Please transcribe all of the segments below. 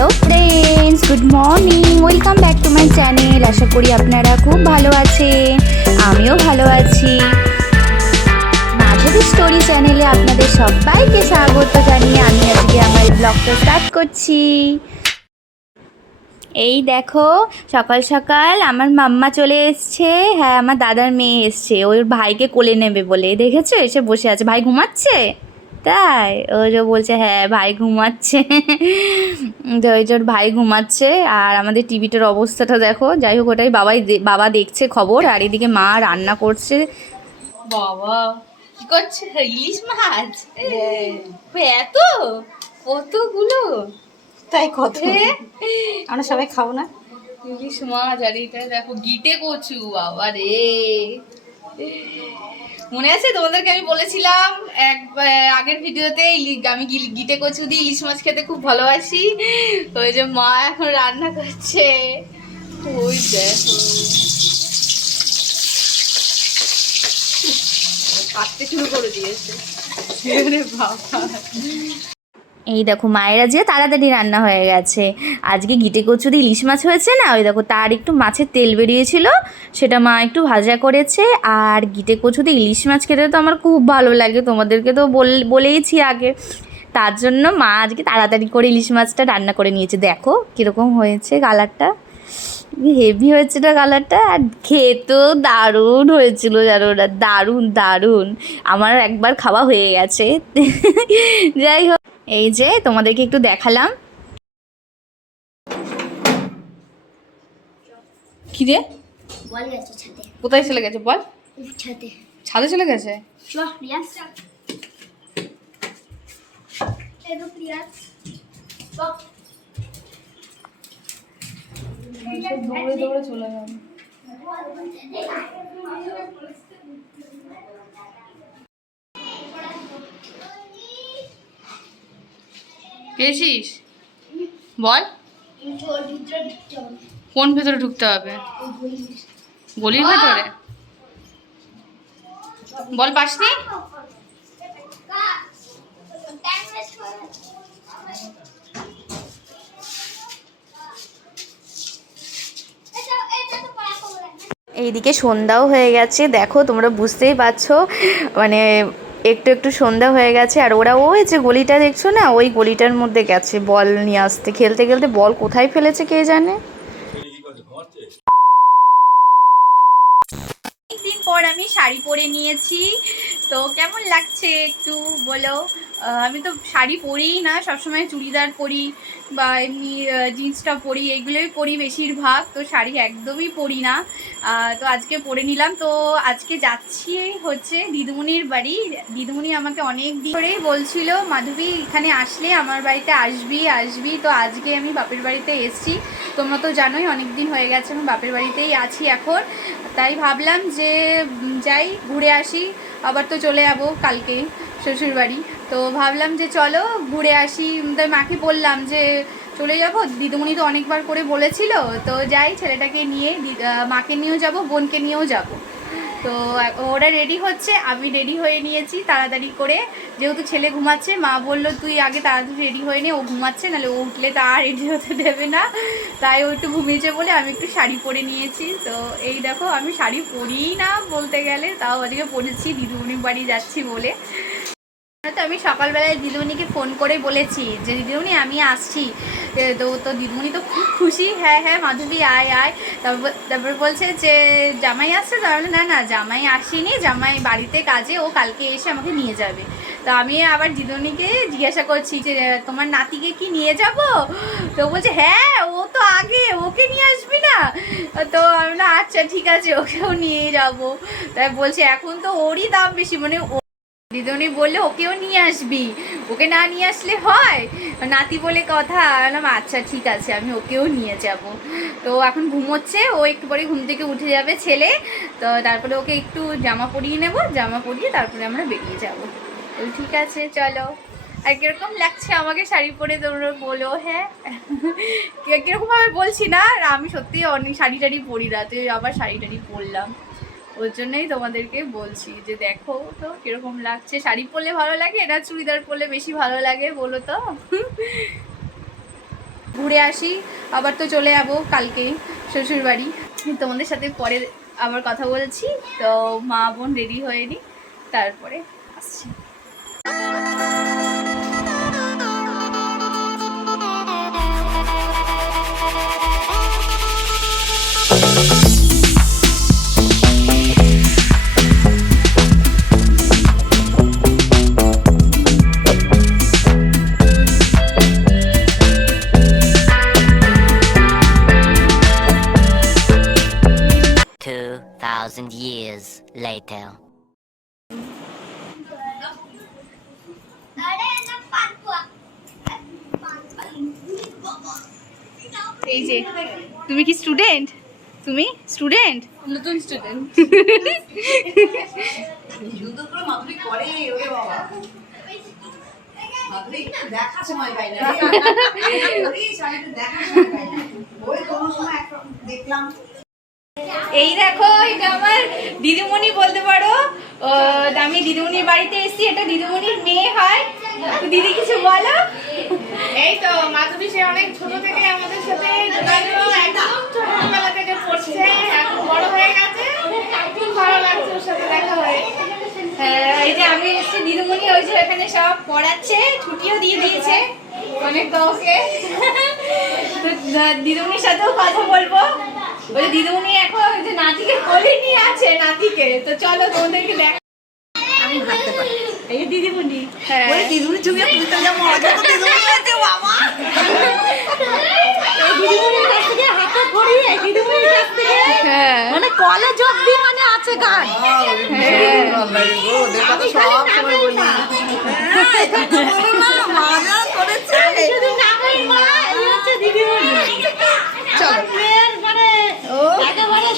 Hello friends, good morning, welcome back to my channel. আশা করি আপনারা খুব ভালো আছেন, আমিও ভালো আছি। মাধবী স্টোরি চ্যানেলে আপনাদের সবাইকে স্বাগত জানিয়ে আমি আজকে আমার ব্লগটা স্টার্ট করছি। এই দেখো, সকাল সকাল আমার মাম্মা চলে এসছে। হ্যাঁ, আমার দাদার মেয়ে এসছে, ওর ভাইকে কোলে নেবে বলে। দেখেছো, এসে বসে আছে। ভাই ঘুমাচ্ছে, তাই ও যে বলছে হ্যাঁ ভাই ঘুমাচ্ছে। তো ওই যে ওর ভাই ঘুমাচ্ছে। আর আমাদের টিভিটার অবস্থাটা দেখো। যাই হোক, ওটাই বাবা দেখছে খবর। আর এদিকে মা রান্না করছে। বাবা কি করছে? ইলিশ মাছ এত কতগুলো, তাই কত আমরা সবাই খাবো না ইলিশ মাছ। আর এটা দেখো গিটে কচু, বাবা রে। মনে আছে তোমাদেরকে আমি বলেছিলাম আগের ভিডিওতে আমি গিটে কচু দিয়ে ইলিশ মাছ খেতে খুব ভালোবাসি। ওই যে মা এখন রান্না করছে। ওই দেখো কাটতে শুরু করে দিয়েছে। বাবা, এই দেখো মায়েরা যে তাড়াতাড়ি রান্না হয়ে গেছে। আজকে গিটে কচু দিয়ে ইলিশ মাছ হয়েছে না, ওই দেখো তার একটু মাছের তেল বেরিয়েছিল, সেটা মা একটু ভাজা করেছে। আর গিটে কচু দিয়ে ইলিশ মাছ খেতে তো আমার খুব ভালো লাগে, তোমাদেরকে তো বলেইছি আগে। তার জন্য মা আজকে তাড়াতাড়ি করে ইলিশ মাছটা রান্না করে নিয়েছে। দেখো কীরকম হয়েছে কালারটা, হেভি হয়েছে না কালারটা। আর খেতেও দারুণ হয়েছিল, জানো না, দারুণ দারুণ। আমার একবার খাওয়া হয়ে গেছে। যাই হোক, এই যে তোমাদেরকে একটু দেখালাম। কি রে, বল গেছে ছাদে। কোথায় চলে গেছে বল? ছাদে। ছাদে চলে গেছে? বাহ রিয়াজ, এই তো রিয়াজ বাহ দৌড়ে দৌড়ে চলে যাবে। পেয়েছিস? বল কোন ভেতরে ঢুকতে হবে? গলির ভেতরে? বল পাসনি? এইদিকে সন্ধ্যাও হয়ে গেছে, দেখো তোমরা বুঝতেই পারছো, মানে একটু একটু সন্ধ্যা হয়ে গেছে। আর ওরা ওই যে গলিটা দেখছো না, ওই গলিটার মধ্যে গেছে বল নিয়ে আসতে। খেলতে খেলতে বল কোথায় ফেলেছে কে জানে। অনেকদিন পর আমি শাড়ি পরে নিয়েছি, তো কেমন লাগছে একটু বলো। আমি তো শাড়ি পরিই না, সবসময় চুড়িদার পরি বা এমনি জিন্স টপ পরি, এগুলোই পরি বেশিরভাগ। তো শাড়ি একদমই পরি না। তো আজকে পরে নিলাম। তো আজকে যাচ্ছি হচ্ছে দিদিমণির বাড়ি। দিদিমণি আমাকে অনেক দিন ধরেই বলছিল, মাধবী এখানে আসলে আমার বাড়িতে আসবি আসবি। তো আজকে আমি বাপের বাড়িতে এসেছি। তোমরা তো জানোই অনেক দিন হয়ে গেছে আমি বাপের বাড়িতেই আছি এখন। তাই ভাবলাম যে যাই ঘুরে আসি, আবার তো চলে যাবো কালকে শ্বশুর বাড়ি। তো ভাবলাম যে চলো ঘুরে আসি। তাই মাকে বললাম যে চলে যাব, দিদিমণি তো অনেকবার করে বলেছিল। তো যাই, ছেলেটাকে নিয়ে মাকে নিয়েও যাব, বোনকে নিয়েও যাব। তো ওরা রেডি হচ্ছে, আমি রেডি হয়ে নিয়েছি তাড়াতাড়ি করে। যেহেতু ছেলে ঘুমাচ্ছে, মা বললো তুই আগে তাড়াতাড়ি রেডি হয়ে নে, ও ঘুমাচ্ছে, নাহলে ও উঠলে তা আর রেডি হতে দেবে না। তাই ও একটু ঘুমিয়েছে বলে আমি একটু শাড়ি পরে নিয়েছি। তো এই দেখো, আমি শাড়ি পরিই না বলতে গেলে, তাও আজকে পরেছি দিদিমণির বাড়ি যাচ্ছি বলে। তো আমি সকালবেলায় দিদিমণিকে ফোন করে বলেছি যে দিদিমণি আমি আসছি। তো দিদিমণি তো খুব খুশি, হ্যাঁ হ্যাঁ মাধবী আয় আয়। তারপর বলছে যে জামাই আসছে, তাহলে না না জামাই আসেনি, জামাই বাড়িতে কাজে, ও কালকে এসে আমাকে নিয়ে যাবে। তো আমি আবার দিদিমণিকে জিজ্ঞাসা করছি যে তোমার নাতিকে কি নিয়ে যাব? তো বলছে হ্যাঁ, ও তো আগে, ওকে নিয়ে আসবি না? তো আমি না আচ্ছা ঠিক আছে, ওকেও নিয়ে যাব। তাই বলছে এখন তো ওরই দাম বেশি, মানে দিদিমণি বললে ওকেও নিয়ে আসবি, ওকে না নিয়ে আসলে হয়, নাতি বলে কথা। বললাম আচ্ছা ঠিক আছে, আমি ওকেও নিয়ে যাব। তো এখন ঘুমোচ্ছে, ও একটু পরে ঘুম থেকে উঠে যাবে ছেলে। তো তারপরে ওকে একটু জামা পরিয়ে নেব, জামা পরিয়ে তারপরে আমরা বেরিয়ে যাব। তো ঠিক আছে চলো। আর কীরকম লাগছে আমাকে শাড়ি পরে তোমরা বলো। হ্যাঁ, কীরকমভাবে বলছি না, আমি সত্যি অনেক শাড়ি টাড়ি পরি না, তো আবার শাড়ি টাড়ি পরলাম। ওর জন্যই তোমাদেরকে বলছি যে দেখো তো কিরকম লাগছে। শাড়ি পরলে ভালো লাগে না চুড়িদার পরলে বেশি ভালো লাগে বলো তো? ঘুরে আসি, আবার তো চলে যাবো কালকে শ্বশুরবাড়ি। তোমাদের সাথে পরে আবার কথা বলছি। তো মা বোন রেডি হয়ে নি, তারপরে আসছি। Years later. এই যে তুমি কি স্টুডেন্ট? তুমি স্টুডেন্ট? নতুন স্টুডেন্ট। এই দেখো, এটা আমার দিদিমণি বলতে পারো। আমি দিদিমণির বাড়িতে এসেছি, এটা দিদিমণির মেয়ে হয়। তো দিদি কিছু বলো। এই তো মাধবী, সে অনেক ছোট থেকে আমাদের সাথে যোগাযোগ, একদম ছোটবেলা থেকে পড়ছে, এখন বড় হয়ে গেছে, খুব ভালো লাগছে ওর সাথে দেখা হয়ে। এই যে আমি এসেছি, দিদিমণি ওই যে এখানে সব পড়াচ্ছে, ছুটিও দিয়ে দিয়েছে অনেক তো ওকে। তো দিদিমণির সাথেও কথা বলবো। ওই দিদিমণি এখন ওই যে নাতিকে কোলে নিয়ে আছে, নাতিকে। তো চলো তোমাদেরকে দেখ। আমি হাঁটতে পারি। এই দিদিমণি। হ্যাঁ, ওই দিদিমণি ছবি তুলতে যা মজা তো দিদিমণি আছে বাবা। এই দিদিমণির কাছ থেকে হাতে ধরি, এই দিদিমণির কাছ থেকে হ্যাঁ, মানে কলেজ অবধি মানে আছে গান। ওদের কথা সব সময় বলি। মজা করেছে। শুধু নামেই মা, এই হচ্ছে দিদিমণি। আমার মেয়ের মানে একেবারে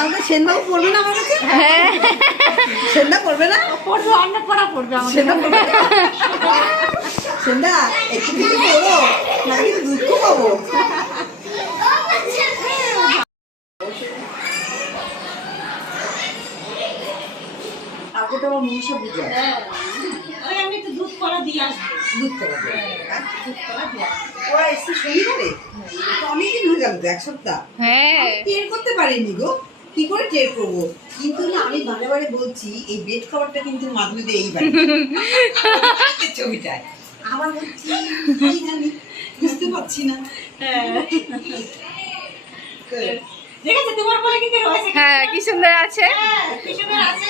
আমাকে সেনবাবু পড়বে না আমার কাছে? সেনদা পড়বে না? পড়বে, অনেক পড়া পড়বে আমাদের। সেনদা একটু কিছু পড়ো, না কিন্তু দুঃখ পাবো। আগে তো আমার মনসা বুঝে আমি একটু দুধ কলা দিয়ে আসবো। দুধ কলা দিয়ে ওরা এসে শনিবারে অনেকদিন হয়ে গেল, এক সপ্তাহ। হ্যাঁ, টের করতে পারিনি গো, কি করে টের করবো? কিন্তু না, আমি বারে বারে বলছি এই বেড কভারটা কিন্তু মাধুরীদের এই বাড়ি ছবিটায় আমার হচ্ছে কি জানি, বুঝতে পারছি না। ঠিক আছে, তোমার বলে কিন্তু রয়েছে। হ্যাঁ, কি সুন্দর আছে। কি সুন্দর আছে।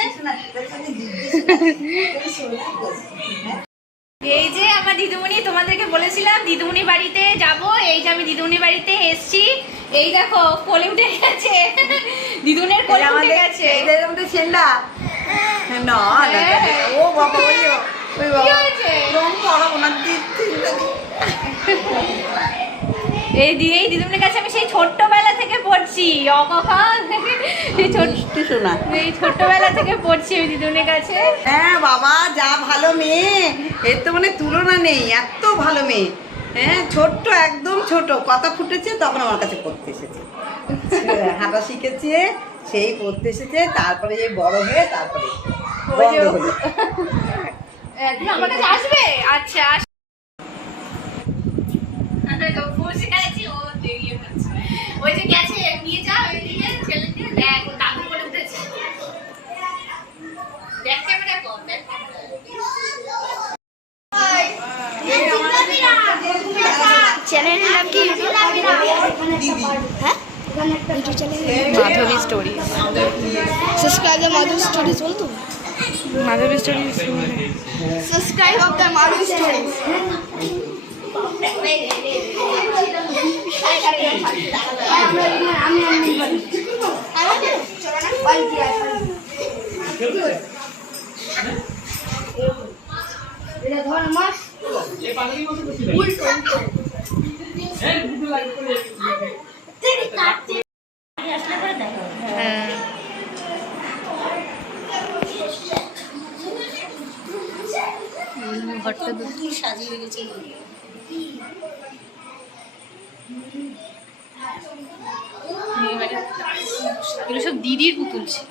এই যে আমার দিদিমণি, তোমাদেরকে বলেছিলাম দিদিমণি বাড়িতে যাব। এই যে আমি দিদিমণি বাড়িতে এসেছি। এই দেখো কোলে উঠে গেছে, দিদুনের কোলে উঠে গেছে। এদের মধ্যে সেনদা না, ও বাবা, ওই কি বাবা হয়েছে? রং করা ওনার দিক। এই দিদিমণির কাছে আমি সেই ছোট্টবেলা থেকে পড়ছি, এই ছোট্টবেলা থেকে পড়ছি আমি দিদিমণির কাছে। হ্যাঁ বাবা, যা ভালো মেয়ে, এর তো মানে তুলনা নেই, এত ভালো মেয়ে। হ্যাঁ, ছোট্ট, একদম ছোট, কথা ফুটেছে তখন আমার কাছে পড়তে এসেছে, হাঁটা শিখেছে, সেই পড়তে এসেছে। তারপরে এই বড় হয়ে তারপরে বন্ধ হলো। তুমি আমার কাছে আসবে? আচ্ছা, বসে আছি, ও বেরিয়ে যাচ্ছে। ওই যে গেছে, নিয়ে যা ওইদিকে ছেলেকে, দেখ ও দাদু করে উঠেছে। দেখ ক্যামেরা কর, দেখ চ্যানেল নাম কি? হ্যাঁ, Madhavi stories. Subscribe the Madhu Stories বলতো। Madhavi stories. Subscribe of the Madhu Stories. ঘরটা সাজিয়ে রেখেছি। এগুলো সব দিদির পুতুল ছিল।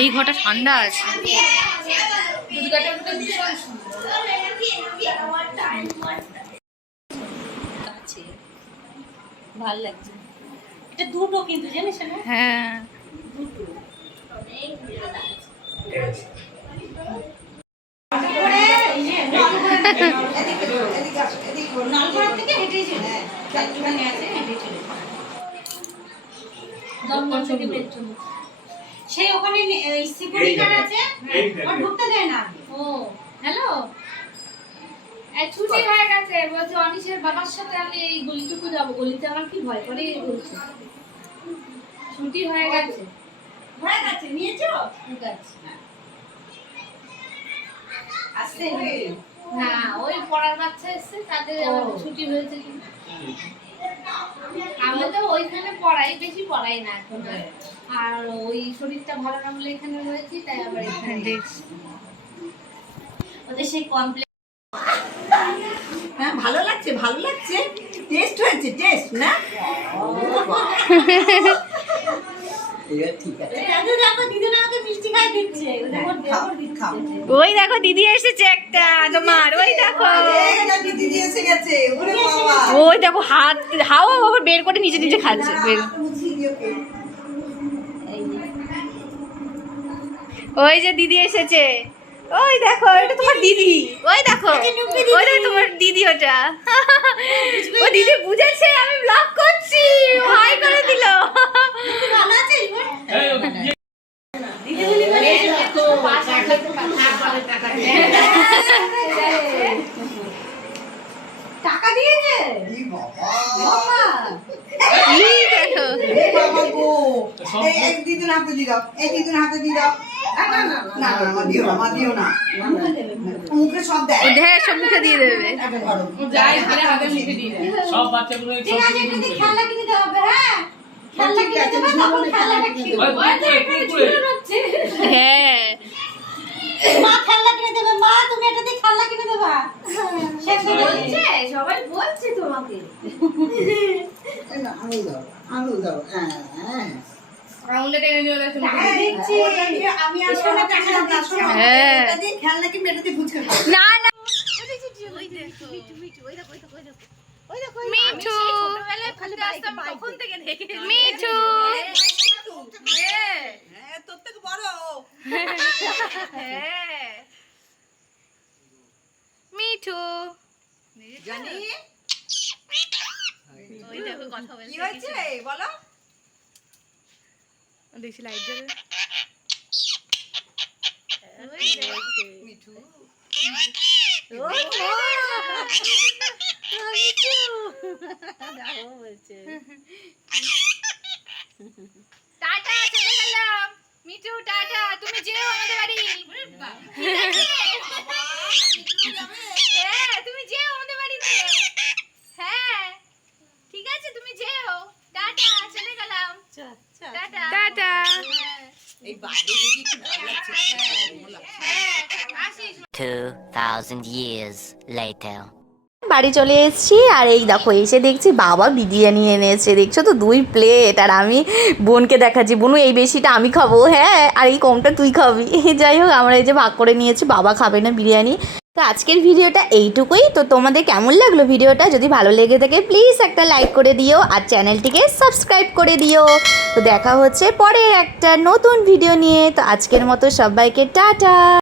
এই ঘরটা ঠান্ডা আছে। দুর্গাটা ভীষণ সুন্দর। ভালো লাগছে। এটা দুটো কিন্তু জানিস না? হ্যাঁ নালঘর থেকে হেঁটেই চলে যায়। একটুখানি আছে হেঁটেই চলে যায়। দমদম থেকে বেডরুম। সেই ওখানে সিকিউরিটি গার্ড আছে, ওর ঢুকতে দেয় না। ও হ্যালো, ছুটি হয়ে গেছে, বলছে অনিশের বাবার সাথে আমি এই গলিটুকু যাবো, গলিতে আমার কি ভয় করে বলছে। ছুটি হয়ে গেছে। হয়ে গেছে, নিয়েছো? ঠিক আছে। আসছে না ওই পড়ার বাচ্চা এসছে, তাদের আবার ছুটি হয়েছে কি না। আমি তো ওইখানে পড়াই, বেশি পড়াই না এখন। আর ওই শরীরটা ভালো না বলে এখানে রয়েছি, তাই আবার এখানে দেখছি। ওদের সেই কমপ্লেক্স। হ্যাঁ ভালো লাগছে, ভালো লাগছে। টেস্ট হয়েছে, টেস্ট না? ঠিক আছে। দেখো দিদি আমাকে মিষ্টি খাই দিচ্ছে। খাও। ওই দেখো দিদি এসেছে একটা তোমার, ওই দেখো দিদি এসে গেছে। ওরে বাবা। ওই দেখো হাত হাওয়া আবার বের করে নিজে নিজে খাচ্ছে। ওই যে দিদি এসেছে, ওই দেখো এটা তোমার দিদি, ওই দেখো ওই দেখো তোমার দিদি, ওটা ও দিদি বুঝেছে আমি ব্লগ করছি, হাই করে দিল। ভালো আছিস বোন? টাকা দিয়েছে? ই বাবা। এই দেখো এ বাবা গো। এই দিদুন হাতে দিয়ে দাও, এই দিদুন হাতে দিয়ে দাও। না দিও না, মা দিও না। মুখে সব দেয়। ও দেখ সব মুখে দিয়ে দেবে। যাই করে হাতে মুখে দিয়ে দেয়। সব বাচ্চাগুলো ঠিক আছে, একটু দিয়ে খেলনা কিনে দিতে হবে, হ্যাঁ? খেলনা কিনে দেবে, তখন খেলনাটা খেলবে। হ্যাঁ মা খেলনা কিনে দেবে, মা তুমি এটা দিয়ে খেলনা কিনে দেবা। সে বলছে। সবাই বলছে তোমাকে। আলু দাও, আলু দাও। হ্যাঁ। আঙুলে টেনে নিয়ে চলে আসুন। দিচ্ছি। আমি আর শোনা টাকা না, শোনো। হ্যাঁ। এটা দিয়ে খেলনা কি মেটাতে ফুচকা খাও। না না মিঠু ছোটবেলায় ঘুরতে আসতাম তখন থেকে দেখে মিঠু হ্যাঁ, তোর থেকে বড়। হ্যাঁ মিঠু জানি ওই দেখো কথা বলছে কি হয়েছে বলো? দেখছি লাইট জ্বলে। মিঠু। টাটা চলে গেলাম মিঠু, টাটা, তুমি যেও আমাদের বাড়ি। হ্যাঁ তুমি যেও আমাদের বাড়িতে, হ্যাঁ ঠিক আছে তুমি যেও, টাটা চলে গেলাম, টাটা টাটা। এই বাইরে দেখি একটু ভালো লাগছে। হ্যাঁ আসিস। 2,000 years later. বাড়ি চলে এসেছি আর এই দেখো এসে দেখছি বাবা বিরিয়ানি এনেছে, দেখছো তো 2 প্লেট। আর আমি বোনকে দেখাচ্ছি, বোনু এই বেশিটা আমি খাবো, হ্যাঁ আর এই কমটা তুই খাবি। যাই হোক আমরা এই যে ভাগ করে নিয়েছি, বাবা খাবে না বিরিয়ানি। তো আজকের ভিডিওটা এইটুকুই। তো তোমাদের কেমন লাগলো ভিডিওটা? যদি ভালো লেগে থাকে প্লিজ একটা লাইক করে দিও আর চ্যানেলটিকে সাবস্ক্রাইব করে দিও। তো দেখা হচ্ছে পরের একটা নতুন ভিডিও নিয়ে। তো আজকের মতো সবাইকে টাটা।